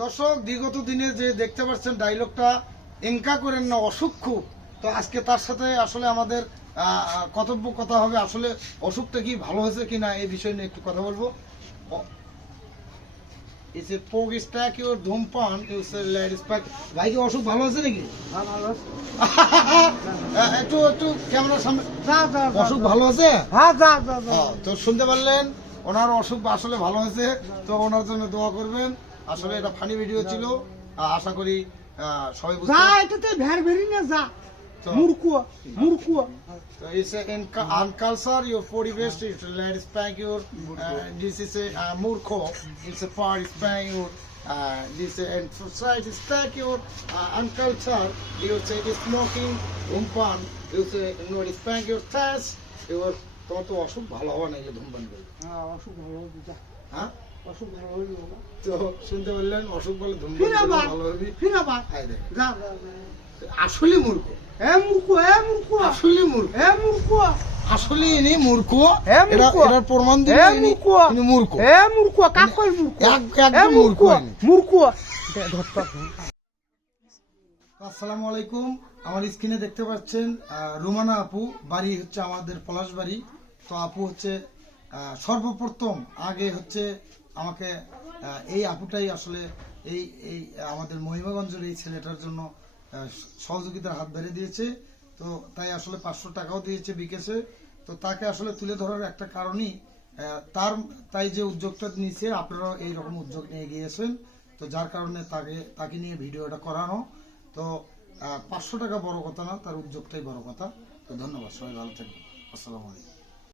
দর্শক বিগত দিনে যে দেখতে পাচ্ছেন ডায়লগটা এঙ্কা করেন না অসুখ খুব, তো আজকে তার সাথে আসলে আমাদের কথা হবে আসলে অসুখটা কি ভালো হয়েছে কিনা এই বিষয় নিয়ে একটু কথা বলবো। ভাই কি অসুখ ভালো হয়েছে নাকি? একটু একটু ক্যামেরার সামনে। অসুখ ভালো আছে? তো শুনতে পারলেন ওনার অসুখ আসলে ভালো হয়েছে, তো ওনার জন্য দোয়া করবেন। আসলে এটা ফানি ভিডিও ছিল, আশা করি সবাই বুঝতে So it's in culture, your 40 best is let spank your. This is a murko. It's a part spank your. This and society spank your unculture. You say smoking, umpan. You say no spank your task. Your তোমার তো অসুখ ভালো হওয়া নাই ধূমপান করে। অসুখ ভালো হবে যা। হ্যাঁ অসুখ ভালো হবে তো শুনতে বললেন অসুখ বলে ধূমপান ভালো হবে। আসলে মূর্খ, আসলে মূর্খ, আসলে ইনি মূর্খ। এটার প্রমাণ দিলে ইনি মূর্খ, একদম মূর্খ, মূর্খ। আসসালামু আলাইকুম। আমার স্ক্রিনে দেখতে পাচ্ছেন রুমানা আপু, বাড়ি হচ্ছে আমাদের পলাশবাড়ি। তো আপু হচ্ছে সর্বপ্রথম আগে হচ্ছে আমাকে এই আপুটাই আসলে এই এই আমাদের মহিমাগঞ্জের এই ছেলেটার জন্য সহযোগিতার হাত বেড়ে দিয়েছে। তো তাই আসলে 500 টাকাও দিয়েছে বিকেশে। তো তাকে আসলে তুলে ধরার একটা কারণই তাই যে উদ্যোগটা নিয়েছে, আপনারাও এইরকম উদ্যোগ নিয়ে গিয়েছেন, তো যার কারণে তাকে নিয়ে ভিডিওটা করানো। তো 500 টাকা বড় কথা না, তার উদ্যোগটাই বড় কথা। তো ধন্যবাদ, সবাই ভালো থাকবেন। আসসালামু আলাইকুম।